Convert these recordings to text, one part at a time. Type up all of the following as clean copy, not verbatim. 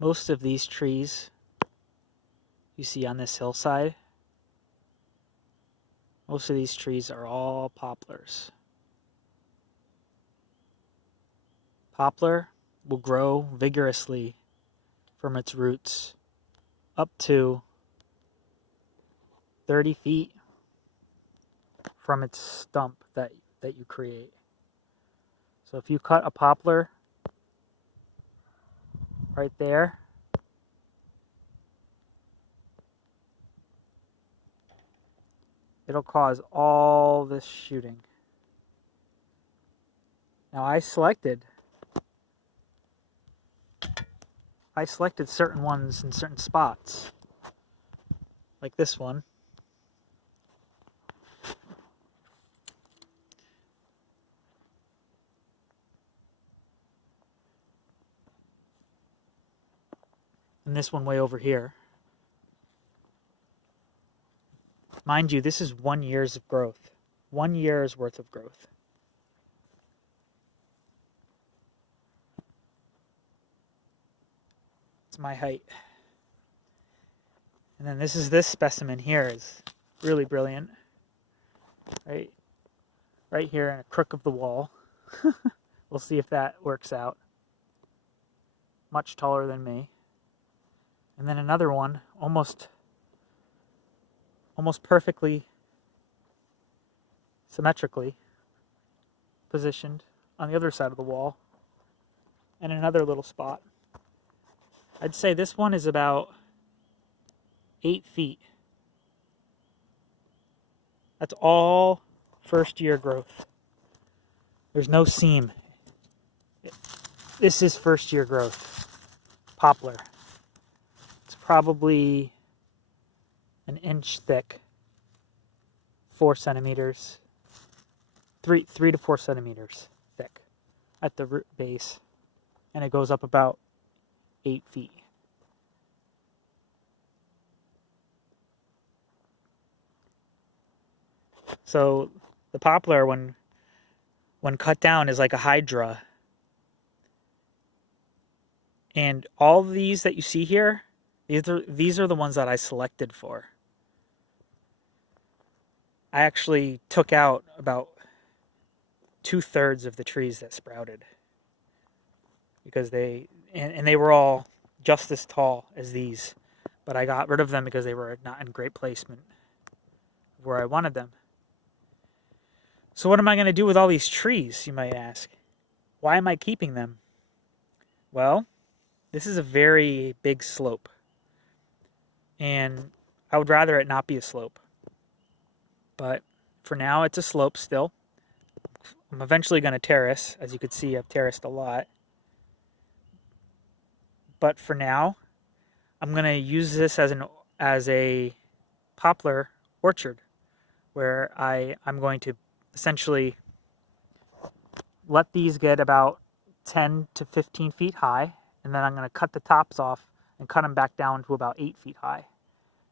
Most of these trees you see on this hillside, most of these trees are all poplars. Poplar will grow vigorously from its roots up to 30 feet from its stump that you create. So if you cut a poplar right there, it'll cause all this shooting. Now I selected certain ones in certain spots, like this one. And this one way over here. Mind you, this is 1 year's of growth. 1 year's worth of growth. It's my height. And then this specimen here is really brilliant. Right here in a crook of the wall. We'll see if that works out. Much taller than me. And then another one, almost perfectly symmetrically positioned on the other side of the wall, and another little spot. I'd say this one is about 8 feet. That's all first year growth. There's no seam. This is first year growth. Poplar. It's probably an inch thick, 4 centimeters, 3 to 4 centimeters thick at the root base, and it goes up about 8 feet. So the poplar, when cut down, is like a hydra, and all of these that you see here, these are the ones that I selected for. I actually took out about 2/3 of the trees that sprouted because they were all just as tall as these, but I got rid of them because they were not in great placement where I wanted them. So what am I going to do with all these trees, you might ask? Why am I keeping them? Well, this is a very big slope, and I would rather it not be a slope. But for now, it's a slope still. I'm eventually going to terrace. As you can see, I've terraced a lot. But for now, I'm going to use this as a poplar orchard, where I'm going to essentially let these get about 10 to 15 feet high, and then I'm going to cut the tops off and cut them back down to about 8 feet high.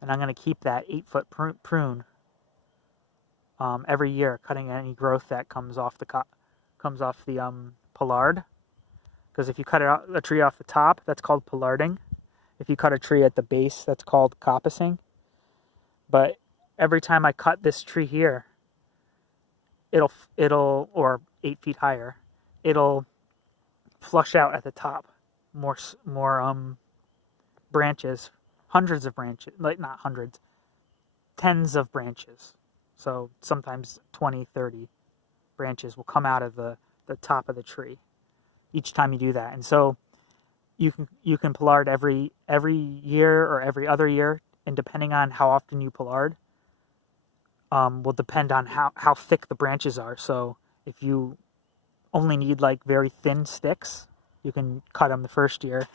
And I'm going to keep that 8-foot prune every year, cutting any growth that comes off the pollard. Because if you cut a tree off the top, that's called pollarding. If you cut a tree at the base, that's called coppicing. But every time I cut this tree here, it'll or 8 feet higher, it'll flush out at the top more branches, hundreds of branches, like not hundreds, tens of branches. So sometimes 20, 30 branches will come out of the top of the tree each time you do that. And so you can pollard every year or every other year, and depending on how often you pollard, will depend on how thick the branches are. So if you only need like very thin sticks, you can cut them the first year.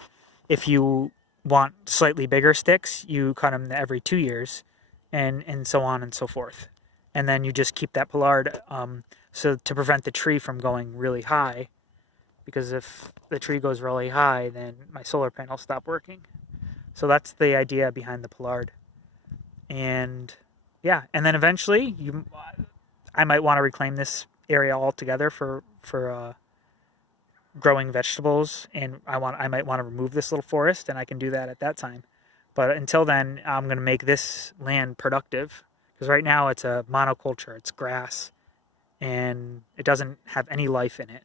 If you want slightly bigger sticks, you cut them every 2 years, and so on and so forth. And then you just keep that pollard so to prevent the tree from going really high, because if the tree goes really high, then my solar panels stop working. So that's the idea behind the pollard. And yeah, and then eventually I might want to reclaim this area altogether for growing vegetables, and I might want to remove this little forest, and I can do that at that time. But until then, I'm going to make this land productive, because right now it's a monoculture. It's grass, and it doesn't have any life in it.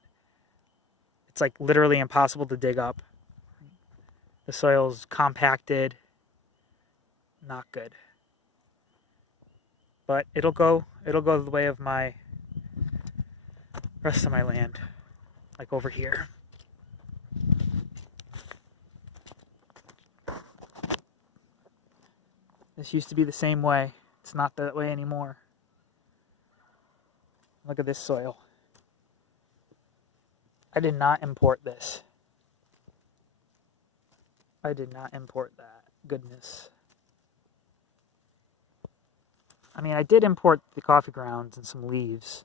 It's like literally impossible to dig up. The soil's compacted, not good. But it'll go the way of my rest of my land, like over here. This used to be the same way. It's not that way anymore. Look at this soil. I did not import this. I did not import that. Goodness. I mean, I did import the coffee grounds and some leaves.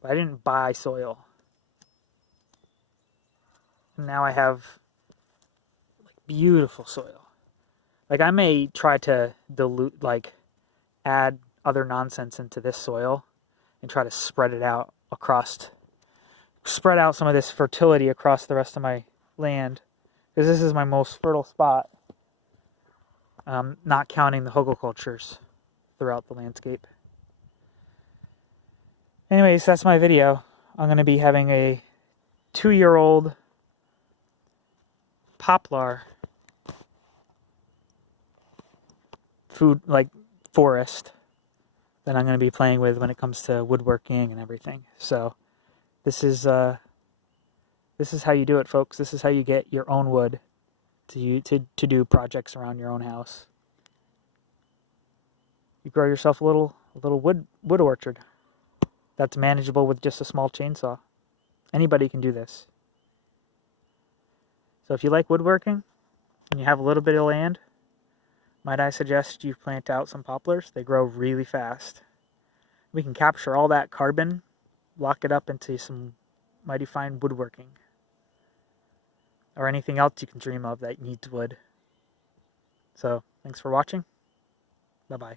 But I didn't buy soil. And now I have beautiful soil. Like, I may try to dilute, like, add other nonsense into this soil and try to spread out some of this fertility across the rest of my land, because this is my most fertile spot, not counting the hugelkulturs throughout the landscape. Anyways, that's my video. I'm going to be having a 2-year-old poplar forest that I'm going to be playing with when it comes to woodworking and everything. So this is how you do it, folks. This is how you get your own wood to do projects around your own house. You grow yourself a little wood orchard that's manageable with just a small chainsaw. Anybody can do this. So if you like woodworking and you have a little bit of land, might I suggest you plant out some poplars? They grow really fast. We can capture all that carbon, lock it up into some mighty fine woodworking, or anything else you can dream of that needs wood. So, thanks for watching. Bye-bye.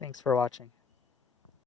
Thanks for watching.